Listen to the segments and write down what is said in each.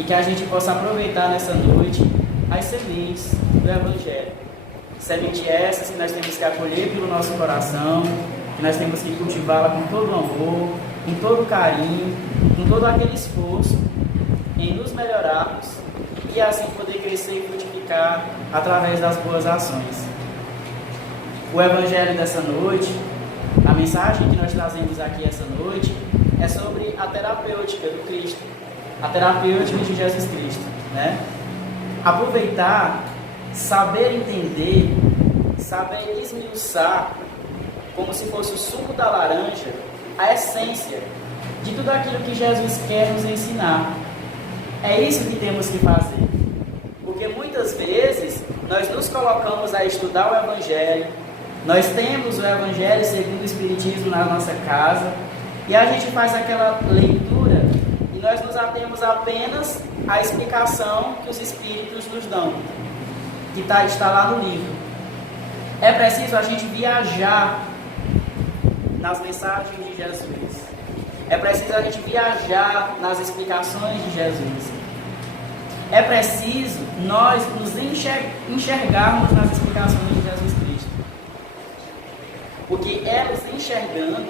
e que a gente possa aproveitar nessa noite as sementes do Evangelho. Semente essas que nós temos que acolher pelo nosso coração, que nós temos que cultivá-la com todo o amor, com todo o carinho, com todo aquele esforço em nos melhorarmos e assim poder crescer e frutificar através das boas ações. O Evangelho dessa noite, a mensagem que nós trazemos aqui essa noite é sobre a terapêutica do Cristo, a terapêutica de Jesus Cristo, né? Aproveitar, saber entender, saber esmiuçar, como se fosse o suco da laranja, a essência de tudo aquilo que Jesus quer nos ensinar. É isso que temos que fazer, porque muitas vezes nós nos colocamos a estudar o Evangelho, nós temos o Evangelho segundo o Espiritismo na nossa casa, e a gente faz aquela leitura e nós nos atemos apenas à explicação que os Espíritos nos dão, que está lá no livro. É preciso a gente viajar nas mensagens de Jesus. É preciso a gente viajar nas explicações de Jesus. É preciso nós nos enxergarmos nas explicações de Jesus Cristo. Porque é nos enxergando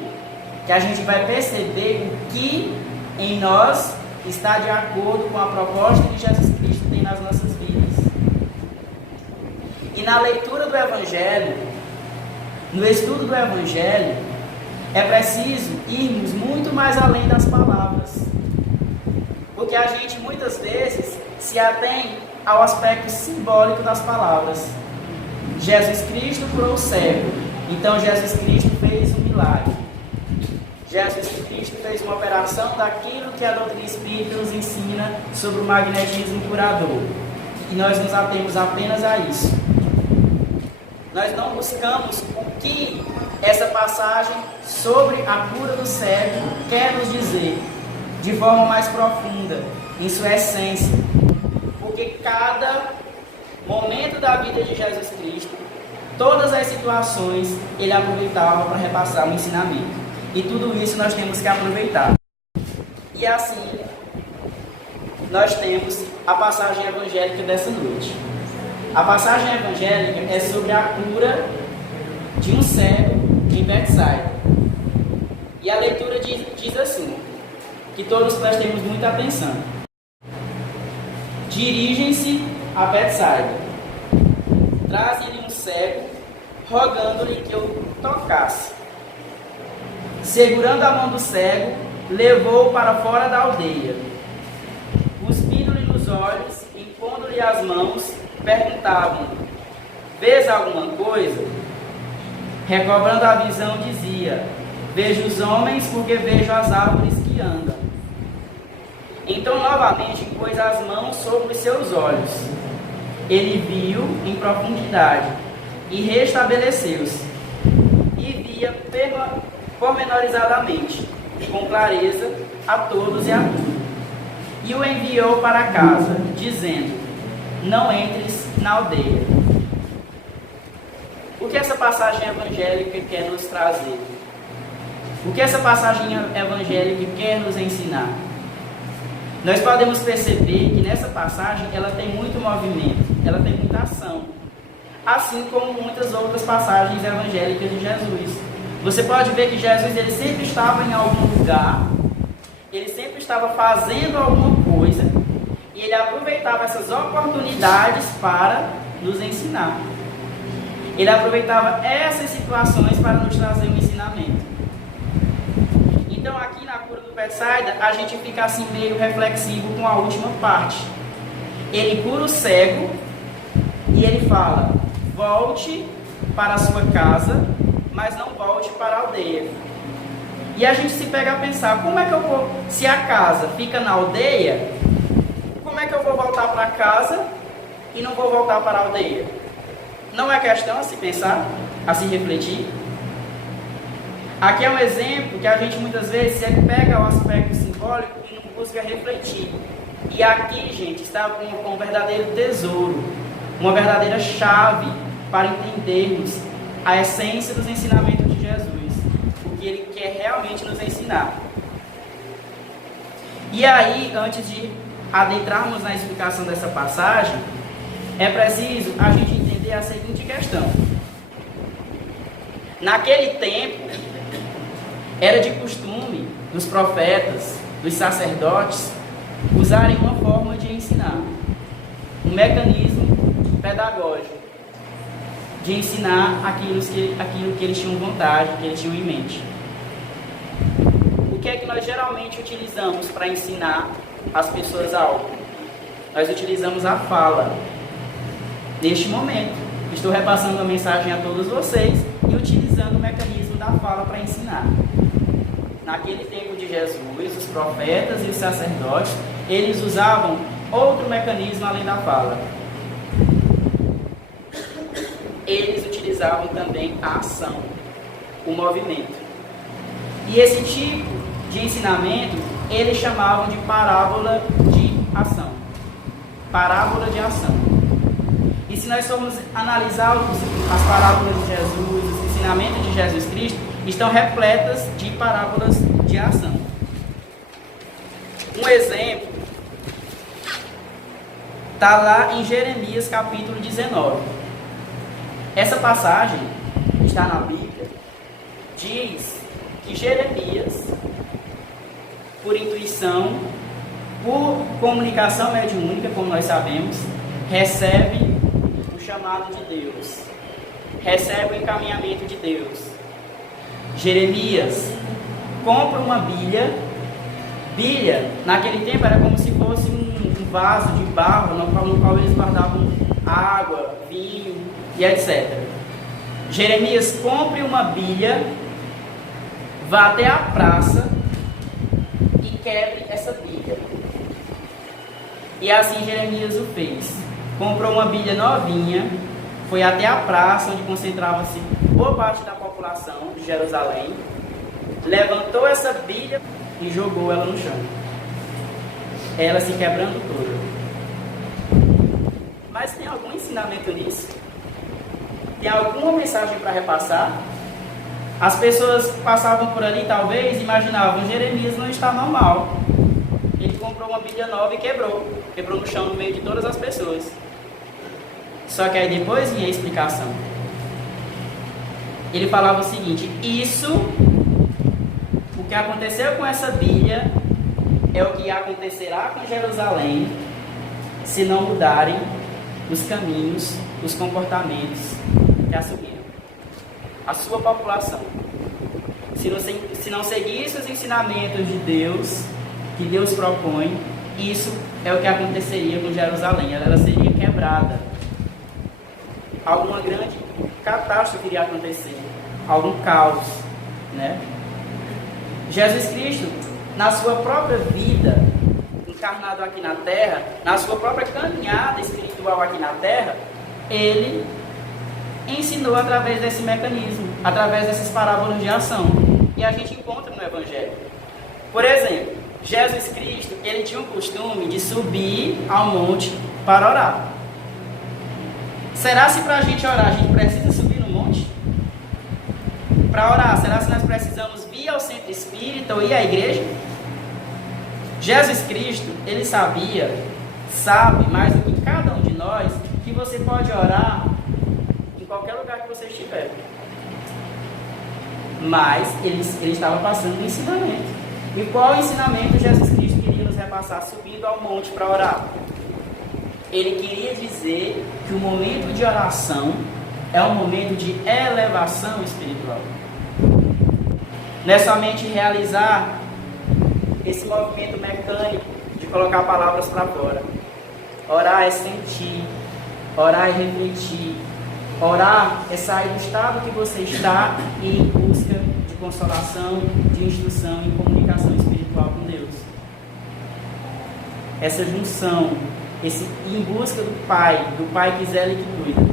que a gente vai perceber o que em nós está de acordo com a proposta que Jesus Cristo tem nas nossas vidas. E na leitura do Evangelho, no estudo do Evangelho, é preciso irmos muito mais além das palavras. Porque a gente muitas vezes se atém ao aspecto simbólico das palavras. Jesus Cristo curou o cego, então Jesus Cristo fez um milagre. Jesus Cristo fez uma operação daquilo que a doutrina espírita nos ensina sobre o magnetismo curador. E nós nos atemos apenas a isso. Nós não buscamos o que essa passagem sobre a cura do cego quer nos dizer de forma mais profunda, em sua essência. Porque cada momento da vida de Jesus Cristo, todas as situações, ele aproveitava para repassar um ensinamento. E tudo isso nós temos que aproveitar. E assim, nós temos a passagem evangélica dessa noite. A passagem evangélica é sobre a cura de um cego em Betsaida. E a leitura diz assim, que todos prestemos muita atenção. Dirigem-se a Betsaida. Trazem-lhe um cego, rogando-lhe que o tocasse. Segurando a mão do cego, levou-o para fora da aldeia. Cuspindo-lhe nos olhos, impondo-lhe as mãos, perguntavam: vês alguma coisa? Recobrando a visão, dizia: vejo os homens porque vejo as árvores que andam. Então novamente pôs as mãos sobre os seus olhos. Ele viu em profundidade e restabeleceu-se. E via pormenorizadamente, com clareza, a todos e a tudo. E o enviou para casa, dizendo: não entres na aldeia. O que essa passagem evangélica quer nos trazer? O que essa passagem evangélica quer nos ensinar? Nós podemos perceber que nessa passagem ela tem muito movimento, ela tem muita ação, assim como muitas outras passagens evangélicas de Jesus. Você pode ver que Jesus ele sempre estava em algum lugar, ele sempre estava fazendo alguma coisa, e ele aproveitava essas oportunidades para nos ensinar. Ele aproveitava essas situações para nos trazer um ensinamento. Então aqui na cura do Betsaida, a gente fica assim meio reflexivo com a última parte. Ele cura o cego e ele fala: volte para a sua casa, mas não volte para a aldeia. E a gente se pega a pensar, como é que eu vou, se a casa fica na aldeia, como é que eu vou voltar para casa e não vou voltar para a aldeia? Não é questão a se pensar, a se refletir? Aqui é um exemplo que a gente muitas vezes pega o aspecto simbólico e não busca refletir. E aqui, gente, está com um verdadeiro tesouro, uma verdadeira chave para entendermos a essência dos ensinamentos de Jesus, o que ele quer realmente nos ensinar. E aí, antes de adentrarmos na explicação dessa passagem, é preciso a gente entender a seguinte questão. Naquele tempo, era de costume dos profetas, dos sacerdotes, usarem uma forma de ensinar, um mecanismo pedagógico de ensinar aquilo que eles tinham vontade, que eles tinham em mente. O que é que nós geralmente utilizamos para ensinar as pessoas algo? Nós utilizamos a fala. Neste momento, estou repassando a mensagem a todos vocês e utilizando o mecanismo da fala para ensinar. Naquele tempo de Jesus, os profetas e os sacerdotes, eles usavam outro mecanismo além da fala. Eles utilizavam também a ação, o movimento. E esse tipo de ensinamento, eles chamavam de parábola de ação. Parábola de ação. E se nós formos analisar as parábolas de Jesus, os ensinamentos de Jesus Cristo, estão repletas de parábolas de ação. Um exemplo está lá em Jeremias capítulo 19. Essa passagem está na Bíblia, diz que Jeremias, por intuição, por comunicação mediúnica, como nós sabemos, recebe o chamado de Deus, recebe o encaminhamento de Deus. Jeremias compra uma bilha. Bilha, naquele tempo, era como se fosse um vaso de barro no qual eles guardavam água, vinho e etc. Jeremias compra uma bilha, vá até a praça e quebre essa bilha. E assim Jeremias o fez. Comprou uma bilha novinha, foi até a praça onde concentrava-se boa parte da população de Jerusalém, levantou essa bilha e jogou ela no chão, ela se quebrando toda. Mas tem algum ensinamento nisso? Tem alguma mensagem para repassar? As pessoas passavam por ali, talvez, imaginavam, Jeremias não está normal. Ele comprou uma bilha nova e quebrou no chão no meio de todas as pessoas. Só que aí depois vinha a explicação. Ele falava o seguinte: isso, o que aconteceu com essa bilha, é o que acontecerá com Jerusalém, se não mudarem os caminhos, os comportamentos que assumiram. A sua população. Se não seguisse os ensinamentos de Deus, que Deus propõe, isso é o que aconteceria com Jerusalém. Ela seria quebrada. Alguma grande catástrofe iria acontecer, algum caos, né? Jesus Cristo, na sua própria vida, encarnado aqui na Terra, na sua própria caminhada espiritual aqui na Terra, ele ensinou através desse mecanismo, através dessas parábolas de ação, e a gente encontra no Evangelho. Por exemplo, Jesus Cristo, ele tinha o costume de subir ao monte para orar. Será se para a gente orar, a gente precisa subir no monte? Para orar, será que nós precisamos vir ao centro espírita ou ir à igreja? Jesus Cristo, ele sabe mais do que cada um de nós, que você pode orar em qualquer lugar que você estiver. Mas ele estava passando um ensinamento. E qual ensinamento Jesus Cristo queria nos repassar subindo ao monte para orar? Ele queria dizer que o momento de oração é um momento de elevação espiritual. Não é somente realizar esse movimento mecânico de colocar palavras para fora. Orar é sentir, orar é refletir, orar é sair do estado que você está e ir em busca de consolação, de instrução e comunicação espiritual com Deus. Essa junção, esse ir em busca do Pai que zela e que cuida.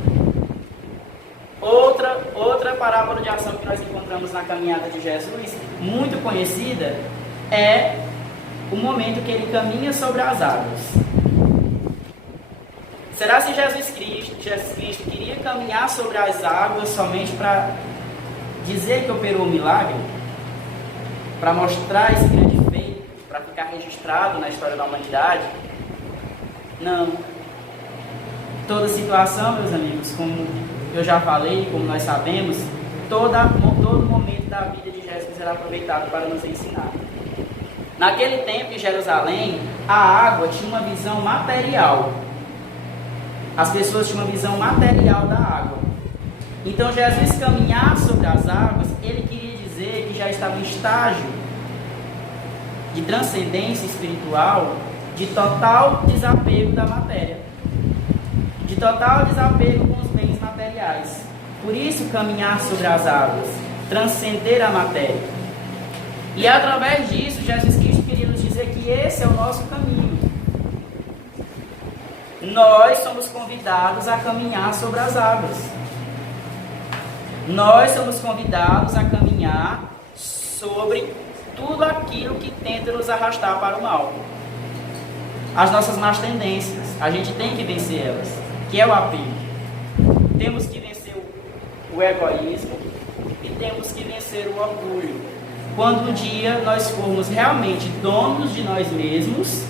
Outra parábola de ação que nós encontramos na caminhada de Jesus, muito conhecida, é o momento que ele caminha sobre as águas. Será que Jesus Cristo queria caminhar sobre as águas somente para dizer que operou um milagre? Para mostrar esse grande feito, para ficar registrado na história da humanidade? Não. Toda situação, meus amigos, como eu já falei, como nós sabemos, todo momento da vida de Jesus era aproveitado para nos ensinar. Naquele tempo em Jerusalém, a água tinha uma visão material. As pessoas tinham uma visão material da água. Então Jesus caminhar sobre as águas, ele queria dizer que já estava em estágio de transcendência espiritual, de total desapego da matéria, de total desapego com os bens materiais. Por isso, caminhar sobre as águas, transcender a matéria. E através disso, Jesus Cristo queria nos dizer que esse é o nosso caminho. Nós somos convidados a caminhar sobre as águas. Nós somos convidados a caminhar sobre tudo aquilo que tenta nos arrastar para o mal. As nossas más tendências, a gente tem que vencer elas, que é o apego. Temos que vencer o egoísmo e temos que vencer o orgulho. Quando um dia nós formos realmente donos de nós mesmos,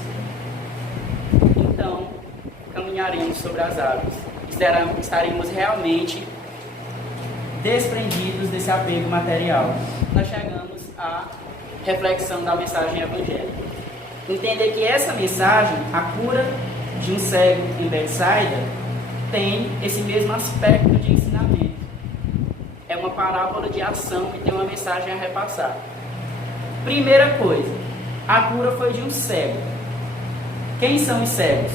então caminharemos sobre as águas. Estaremos realmente desprendidos desse apego material. Nós chegamos à reflexão da mensagem evangélica. Entender que essa mensagem, a cura de um cego em Betsaida, tem esse mesmo aspecto de ensinamento. É uma parábola de ação e tem uma mensagem a repassar. Primeira coisa, a cura foi de um cego. Quem são os cegos?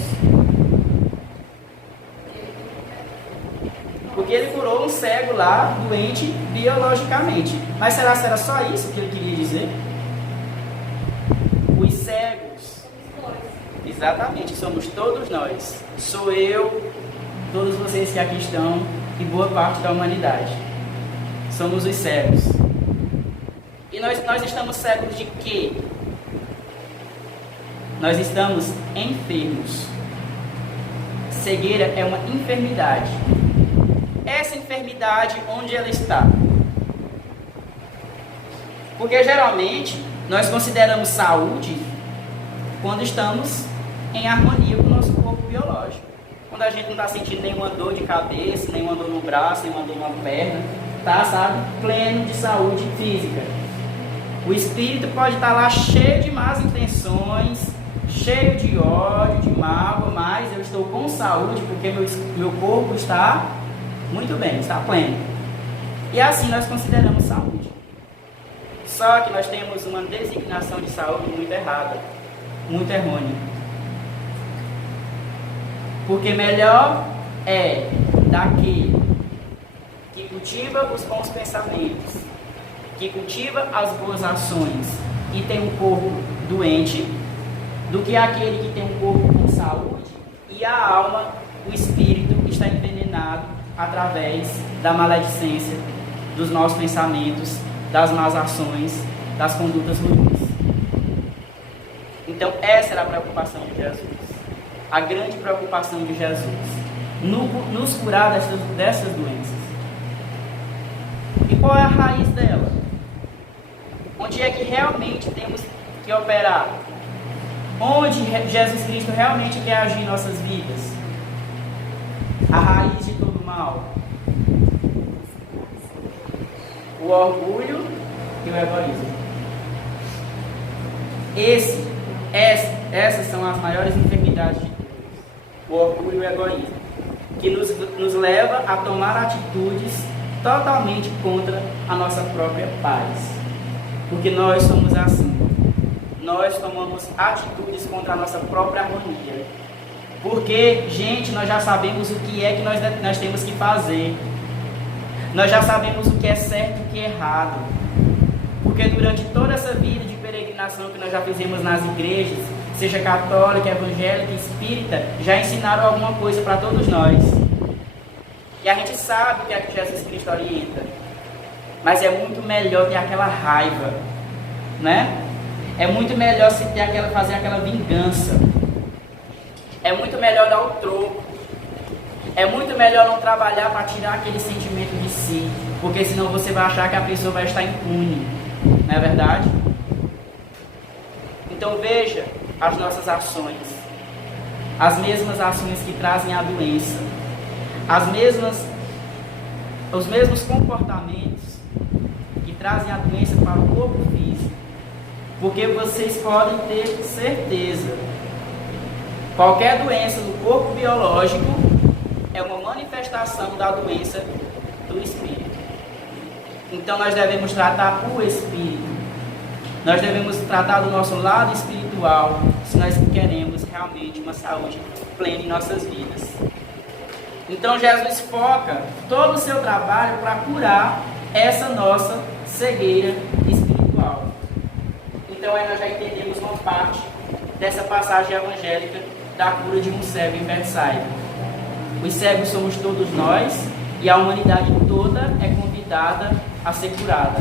Porque ele curou um cego lá, doente biologicamente. Mas será que era só isso que ele queria dizer? Os cegos, exatamente, somos todos nós. Sou eu, todos vocês que aqui estão e boa parte da humanidade. Somos os cegos. E nós estamos cegos de quê? Nós estamos enfermos. Cegueira é uma enfermidade. Essa enfermidade, onde ela está? Porque geralmente nós consideramos saúde quando estamos em harmonia com o nosso corpo biológico. Quando a gente não está sentindo nenhuma dor de cabeça, nenhuma dor no braço, nenhuma dor na perna, tá, sabe? Pleno de saúde física. O espírito pode estar lá cheio de más intenções, cheio de ódio, de mágoa, mas eu estou com saúde porque meu corpo está muito bem, está pleno. E assim nós consideramos saúde. Só que nós temos uma designação de saúde muito errada, muito errônea. Porque melhor é daquele que cultiva os bons pensamentos, que cultiva as boas ações e tem um corpo doente, do que aquele que tem um corpo com saúde e a alma, o espírito, está envenenado através da maledicência, dos nossos pensamentos, das más ações, das condutas ruins. Então essa era a preocupação de Jesus, a grande preocupação de Jesus, nos curar dessas doenças. E qual é a raiz dela? Onde é que realmente temos que operar? Onde Jesus Cristo realmente quer agir em nossas vidas? A raiz de todo mal. O orgulho e o egoísmo. Essas são as maiores enfermidades de todas. O orgulho e o egoísmo. Que nos leva a tomar atitudes totalmente contra a nossa própria paz. Porque nós somos assim. Nós tomamos atitudes contra a nossa própria harmonia. Porque, gente, nós já sabemos o que é que nós temos que fazer. Nós já sabemos o que é certo e o que é errado. Porque durante toda essa vida de peregrinação que nós já fizemos nas igrejas, seja católica, evangélica, espírita, já ensinaram alguma coisa para todos nós. E a gente sabe o que é que Jesus Cristo orienta. Mas é muito melhor ter aquela raiva, né? É muito melhor fazer aquela vingança. É muito melhor dar o troco. É muito melhor não trabalhar para tirar aquele sentimento de si. Porque senão você vai achar que a pessoa vai estar impune. Não é verdade? Então veja as nossas ações. as mesmas ações que trazem a doença, os mesmos comportamentos que trazem a doença para o corpo físico. Porque vocês podem ter certeza, qualquer doença do corpo biológico é uma manifestação da doença do espírito. Então nós devemos tratar o espírito, nós devemos tratar do nosso lado espiritual, se nós queremos realmente uma saúde plena em nossas vidas. Então Jesus foca todo o seu trabalho para curar essa nossa cegueira espiritual. Então aí nós já entendemos uma parte dessa passagem evangélica da cura de um cego em Betsaida. Os cegos somos todos nós e a humanidade toda é convidada a ser curada.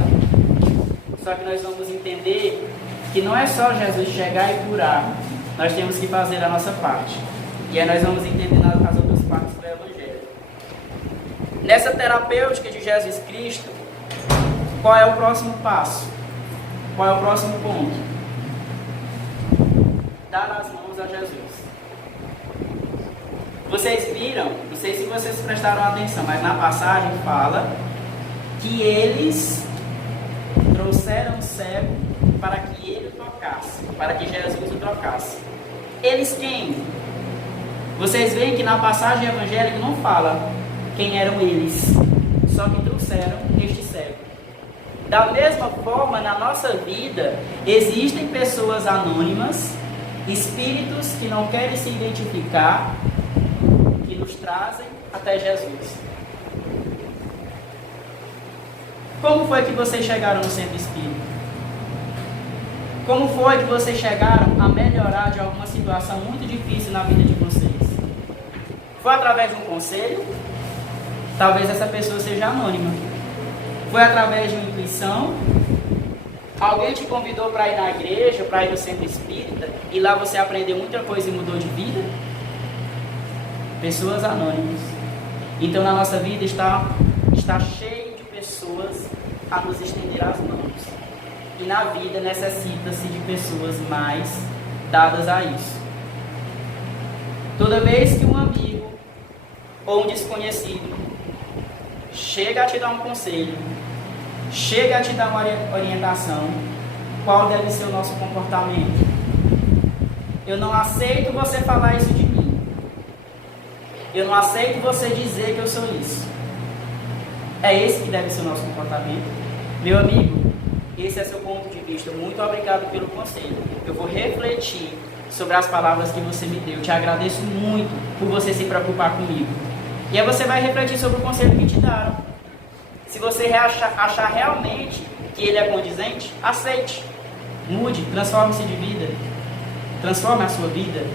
Só que nós vamos entender que não é só Jesus chegar e curar, nós temos que fazer a nossa parte. E aí nós vamos entender as outras partes do Evangelho. Nessa terapêutica de Jesus Cristo, qual é o próximo passo? Qual é o próximo ponto? Dar as mãos a Jesus. Vocês viram, não sei se vocês prestaram atenção, mas na passagem fala que eles trouxeram o cego para que ele o tocasse, para que Jesus o tocasse. Eles quem? Vocês veem que na passagem evangélica não fala quem eram eles, só que trouxeram este cego. Da mesma forma, na nossa vida, existem pessoas anônimas, espíritos que não querem se identificar, que nos trazem até Jesus. Como foi que vocês chegaram no centro espírita? Como foi que vocês chegaram a melhorar de alguma situação muito difícil na vida de vocês? Foi através de um conselho? Talvez essa pessoa seja anônima. Foi através de uma intuição? Alguém te convidou para ir na igreja, para ir no centro espírita, e lá você aprendeu muita coisa e mudou de vida? Pessoas anônimas. Então na nossa vida está cheio de pessoas a nos estender as mãos. E na vida necessita-se de pessoas mais dadas a isso. Toda vez que um amigo ou um desconhecido chega a te dar um conselho, chega a te dar uma orientação, qual deve ser o nosso comportamento? Eu não aceito você falar isso de mim. Eu não aceito você dizer que eu sou isso. É esse que deve ser o nosso comportamento. Meu amigo, esse é seu ponto de vista. Muito obrigado pelo conselho. Eu vou refletir sobre as palavras que você me deu. Eu te agradeço muito por você se preocupar comigo. E aí você vai refletir sobre o conselho que te deram. Se você achar realmente que ele é condizente, aceite. Mude, transforme-se de vida. Transforme a sua vida.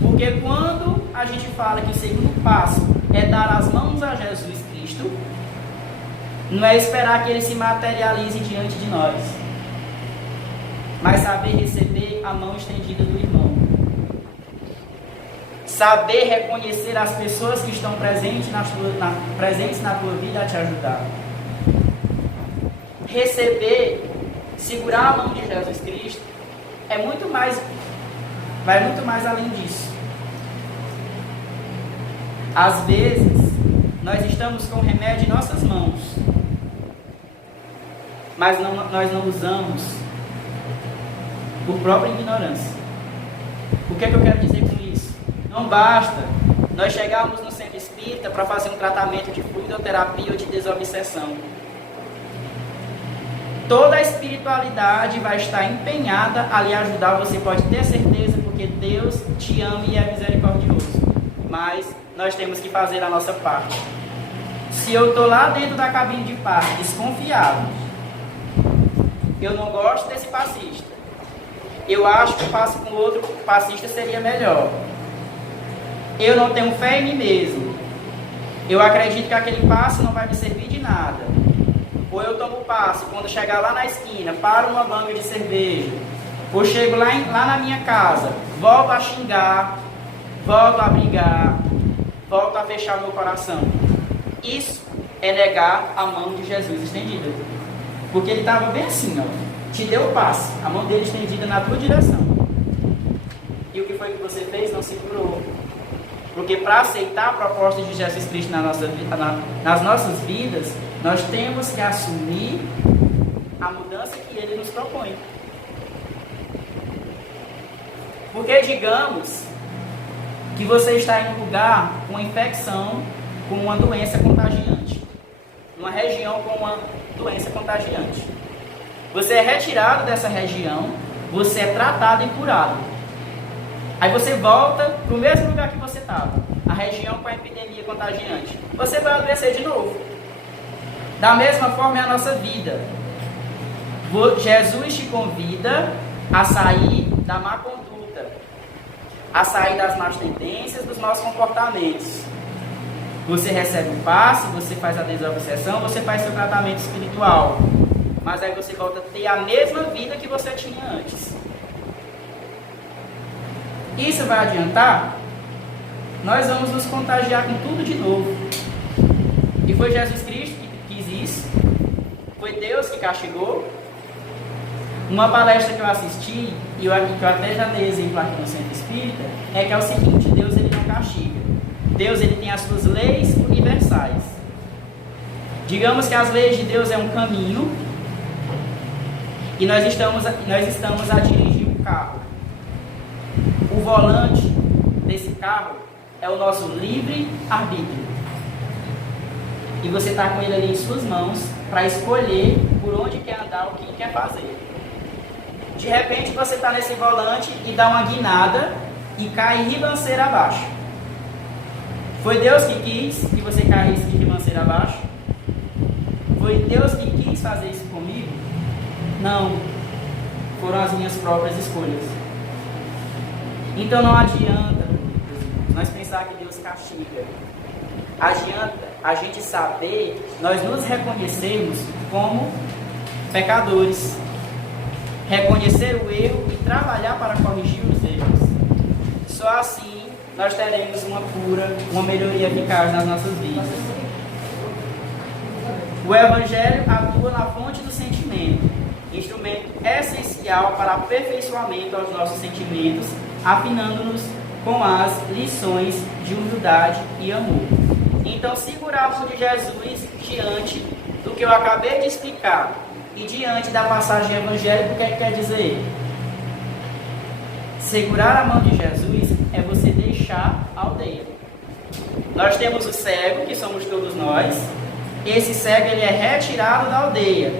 Porque quando a gente fala que o segundo passo é dar as mãos a Jesus Cristo, não é esperar que ele se materialize diante de nós, mas saber receber a mão estendida do irmão. Saber reconhecer as pessoas que estão presentes na tua vida a te ajudar. Receber, segurar a mão de Jesus Cristo, vai muito mais além disso. Às vezes, nós estamos com o remédio em nossas mãos, mas nós não usamos por própria ignorância. O que é que eu quero dizer com isso? Não basta nós chegarmos no centro espírita para fazer um tratamento de fluidoterapia ou de desobsessão. Toda a espiritualidade vai estar empenhada a lhe ajudar, você pode ter certeza, porque Deus te ama e é misericordioso. Mas nós temos que fazer a nossa parte. Se eu estou lá dentro da cabine de parto, desconfiado, eu não gosto desse passista, eu acho que o passo com outro passista seria melhor, eu não tenho fé em mim mesmo, eu acredito que aquele passo não vai me servir de nada, ou eu tomo o passo, quando chegar lá na esquina, paro numa banca de cerveja, ou chego lá na minha casa, volto a xingar, volto a brigar, volto a fechar o meu coração. Isso é negar a mão de Jesus estendida. Porque ele estava bem assim, ó, te deu o passe, a mão dele estendida na tua direção. E o que foi que você fez? Não se curou. Porque para aceitar a proposta de Jesus Cristo nas nossas vidas, nós temos que assumir a mudança que Ele nos propõe. Porque digamos que você está em um lugar com uma infecção, com uma doença contagiante. Numa região com uma doença contagiante. Você é retirado dessa região, você é tratado e curado. Aí você volta para o mesmo lugar que você estava, a região com a epidemia contagiante. Você vai adoecer de novo. Da mesma forma é a nossa vida. Jesus te convida a sair da má conduta, a sair das más tendências, dos maus comportamentos. Você recebe um passe, você faz a desobsessão, você faz seu tratamento espiritual. Mas aí você volta a ter a mesma vida que você tinha antes. Isso vai adiantar? Nós vamos nos contagiar com tudo de novo. E foi Jesus Cristo que quis isso. Foi Deus que castigou. Uma palestra que eu assisti, e que eu até já dei exemplo aqui no Centro Espírita, é que é o seguinte: Deus ele não castiga. Deus ele tem as suas leis universais. Digamos que as leis de Deus é um caminho e nós estamos a dirigir um carro. O volante desse carro é o nosso livre arbítrio. E você está com ele ali em suas mãos para escolher por onde quer andar, o que quer fazer. De repente você está nesse volante e dá uma guinada e cai ribanceira abaixo. Foi Deus que quis que você caísse de ribanceira abaixo? Foi Deus que quis fazer isso comigo? Não. Foram as minhas próprias escolhas. Então não adianta nós pensar que Deus castiga. Adianta a gente saber, nós nos reconhecermos como pecadores. Reconhecer o erro e trabalhar para corrigir os erros. Só assim nós teremos uma cura, uma melhoria eficaz nas nossas vidas. O Evangelho atua na fonte do sentimento, instrumento essencial para aperfeiçoamento aos nossos sentimentos, afinando-nos com as lições de humildade e amor. Então, segurar a mão de Jesus diante do que eu acabei de explicar e diante da passagem evangélica, o que é que quer dizer? Segurar a mão de Jesus é você deixar a aldeia. Nós temos o cego, que somos todos nós. Esse cego ele é retirado da aldeia.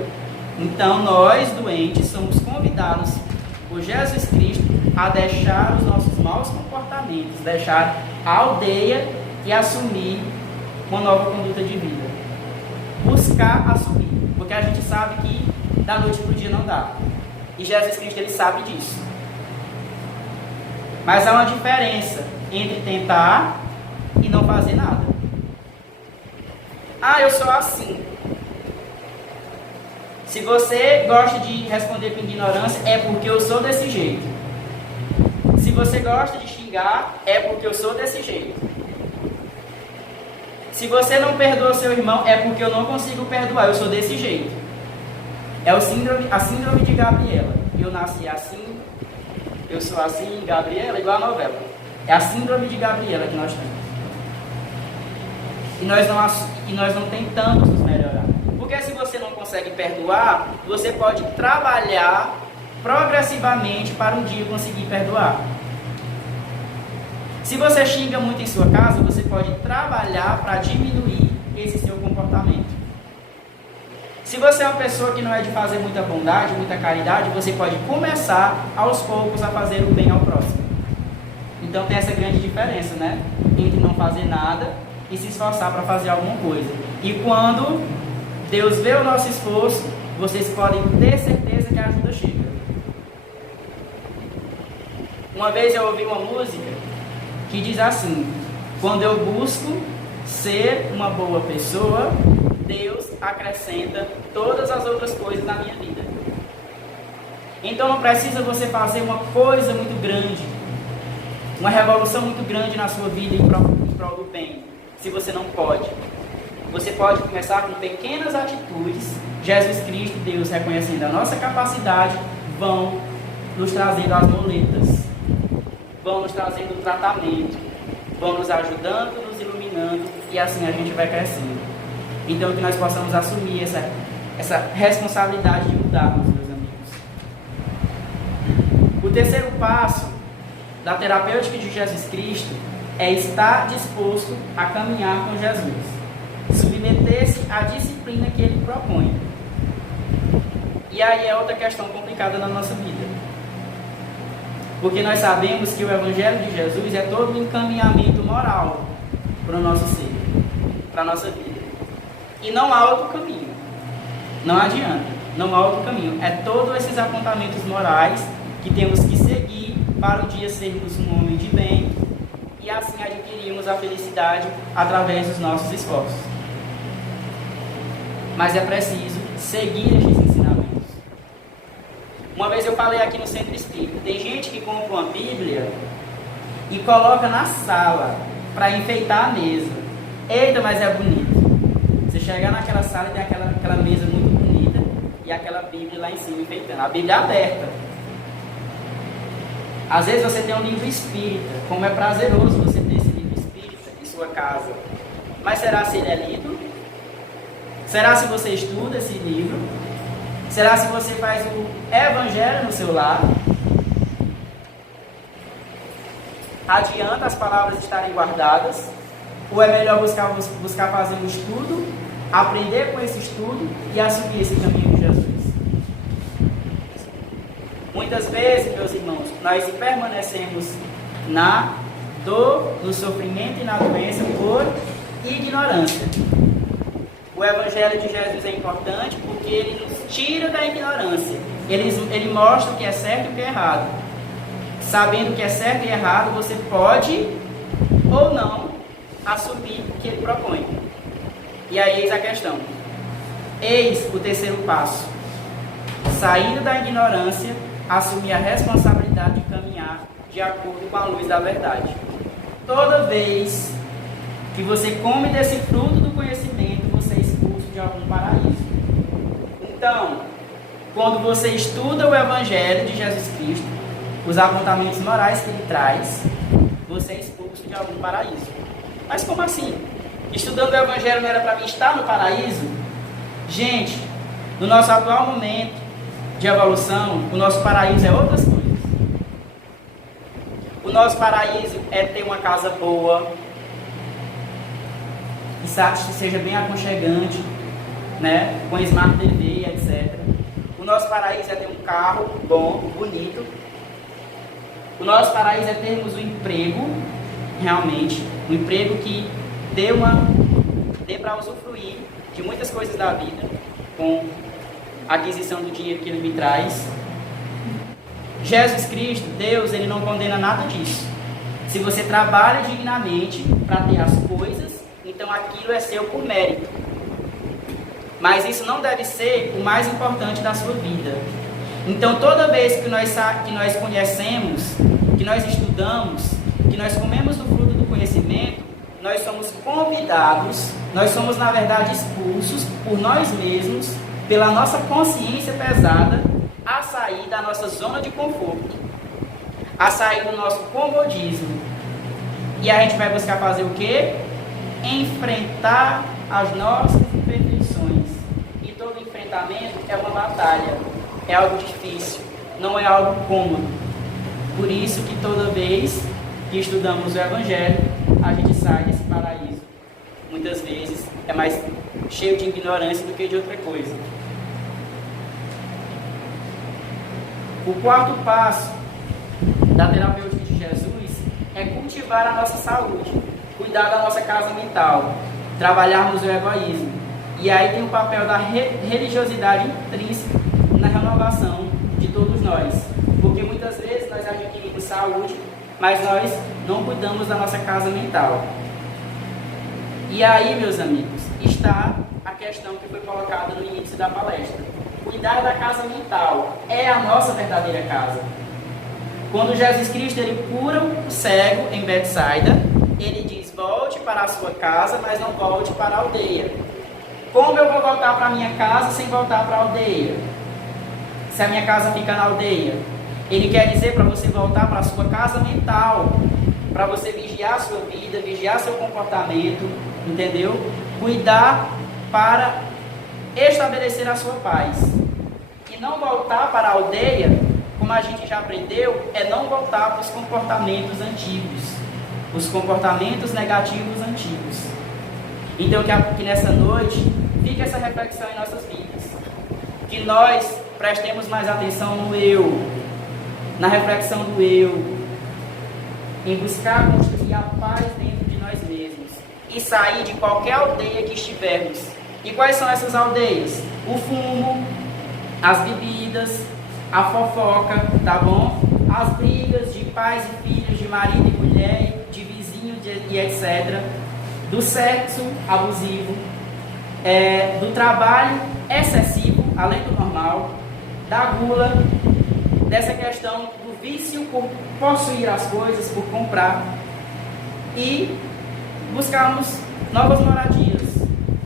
Então nós, doentes, somos convidados por Jesus Cristo a deixar os nossos maus comportamentos, deixar a aldeia e assumir uma nova conduta de vida. Buscar assumir, porque a gente sabe que da noite para o dia não dá. E Jesus Cristo ele sabe disso. Mas há uma diferença entre tentar e não fazer nada. Ah, eu sou assim. Se você gosta de responder com ignorância, é porque eu sou desse jeito. Se você gosta de xingar, é porque eu sou desse jeito. Se você não perdoa seu irmão, é porque eu não consigo perdoar, eu sou desse jeito. É a síndrome de Gabriela. Eu nasci assim, eu sou assim, Gabriela, igual a novela. É a síndrome de Gabriela que nós temos. E nós não tentamos nos melhorar. Porque se você não consegue perdoar, você pode trabalhar progressivamente para um dia conseguir perdoar. Se você xinga muito em sua casa, você pode trabalhar para diminuir esse seu comportamento. Se você é uma pessoa que não é de fazer muita bondade, muita caridade, você pode começar aos poucos a fazer o bem ao próximo. Então tem essa grande diferença, né? Entre não fazer nada e se esforçar para fazer alguma coisa. E quando Deus vê o nosso esforço, vocês podem ter certeza que a ajuda chega. Uma vez eu ouvi uma música que diz assim: quando eu busco ser uma boa pessoa, Deus acrescenta todas as outras coisas na minha vida. Então não precisa você fazer uma coisa muito grande, uma revolução muito grande na sua vida em prol do bem, se você não pode. Você pode começar com pequenas atitudes. Jesus Cristo, Deus, reconhecendo a nossa capacidade, vão nos trazendo as moletas, vão nos trazendo tratamento, vão nos ajudando, nos iluminando, e assim a gente vai crescendo. Então que nós possamos assumir essa responsabilidade de mudarmos, meus amigos. O terceiro passo da terapêutica de Jesus Cristo é estar disposto a caminhar com Jesus, submeter-se à disciplina que Ele propõe. E aí é outra questão complicada na nossa vida, porque nós sabemos que o Evangelho de Jesus é todo um encaminhamento moral para o nosso ser, para a nossa vida, e não há outro caminho, não adianta, não há outro caminho, é todos esses apontamentos morais que temos que seguir para um dia sermos um homem de bem e assim adquirirmos a felicidade através dos nossos esforços. Mas é preciso seguir estes ensinamentos. Uma vez eu falei aqui no Centro Espírita, tem gente que compra uma Bíblia e coloca na sala para enfeitar a mesa. Eita, mas é bonito. Você chegar naquela sala e tem aquela mesa muito bonita e aquela Bíblia lá em cima enfeitando. A Bíblia é aberta. Às vezes você tem um livro espírita, como é prazeroso você ter esse livro espírita em sua casa. Mas será se ele é lido? Será se você estuda esse livro? Será se você faz o Evangelho no seu lar? Adianta as palavras estarem guardadas? Ou é melhor buscar fazer um estudo, aprender com esse estudo e assumir esse caminho de Jesus? Muitas vezes, meus irmãos, nós permanecemos na dor, no sofrimento e na doença por ignorância. O Evangelho de Jesus é importante porque ele nos tira da ignorância. Ele mostra o que é certo e o que é errado. Sabendo o que é certo e errado, você pode ou não assumir o que ele propõe. E aí eis a questão. Eis o terceiro passo. Saindo da ignorância, assumir a responsabilidade de caminhar de acordo com a luz da verdade. Toda vez que você come desse fruto do conhecimento, você é expulso de algum paraíso. Então, quando você estuda o Evangelho de Jesus Cristo, os apontamentos morais que ele traz, você é expulso de algum paraíso. Mas como assim? Estudando o Evangelho não era para mim estar no paraíso? Gente, no nosso atual momento de evolução, o nosso paraíso é outras coisas. O nosso paraíso é ter uma casa boa, que seja bem aconchegante, né? Com Smart TV, etc. O nosso paraíso é ter um carro bom, bonito. O nosso paraíso é termos um emprego, realmente, um emprego que dê para usufruir de muitas coisas da vida, com a aquisição do dinheiro que ele me traz. Jesus Cristo, Deus, ele não condena nada disso. Se você trabalha dignamente para ter as coisas, então aquilo é seu por mérito. Mas isso não deve ser o mais importante da sua vida. Então toda vez que nós conhecemos, que nós estudamos, que nós comemos do fruto do conhecimento, nós somos convidados, nós somos na verdade expulsos por nós mesmos, pela nossa consciência pesada, a sair da nossa zona de conforto, a sair do nosso comodismo. E a gente vai buscar fazer o quê? Enfrentar as nossas imperfeições. E todo enfrentamento é uma batalha, é algo difícil, não é algo cômodo. Por isso que toda vez que estudamos o Evangelho, a gente sai desse paraíso. Muitas vezes é mais cheio de ignorância do que de outra coisa. O quarto passo da terapêutica de Jesus é cultivar a nossa saúde, cuidar da nossa casa mental, trabalharmos o egoísmo. E aí tem o papel da religiosidade intrínseca na renovação de todos nós. Porque muitas vezes nós adquirimos saúde, mas nós não cuidamos da nossa casa mental. E aí, meus amigos, está a questão que foi colocada no início da palestra. Cuidar da casa mental é a nossa verdadeira casa. Quando Jesus Cristo ele cura o cego em Betsaida, ele diz: volte para a sua casa, mas não volte para a aldeia. Como eu vou voltar para a minha casa sem voltar para a aldeia? Se a minha casa fica na aldeia? Ele quer dizer para você voltar para a sua casa mental, para você vigiar a sua vida, vigiar seu comportamento, entendeu? Cuidar para estabelecer a sua paz. E não voltar para a aldeia, como a gente já aprendeu, é não voltar para os comportamentos antigos, os comportamentos negativos antigos. Então que nessa noite fique essa reflexão em nossas vidas, que nós prestemos mais atenção no eu, na reflexão do eu, em buscar construir a paz dentro de nós mesmos e sair de qualquer aldeia que estivermos. E quais são essas aldeias? O fumo, as bebidas, a fofoca, tá bom? As brigas de pais e filhos, de marido e mulher, de vizinho e etc. Do sexo abusivo, do trabalho excessivo, além do normal, da gula, dessa questão do vício por possuir as coisas, por comprar, e buscarmos novas moradias,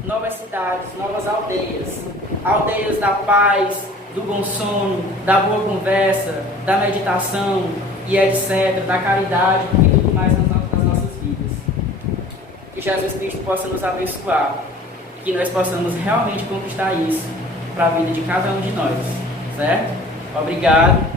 novas cidades, novas aldeias, aldeias da paz, do bom sono, da boa conversa, da meditação e etc., da caridade e tudo mais nas nossas vidas. Que Jesus Cristo possa nos abençoar, que nós possamos realmente conquistar isso para a vida de cada um de nós, certo? Obrigado.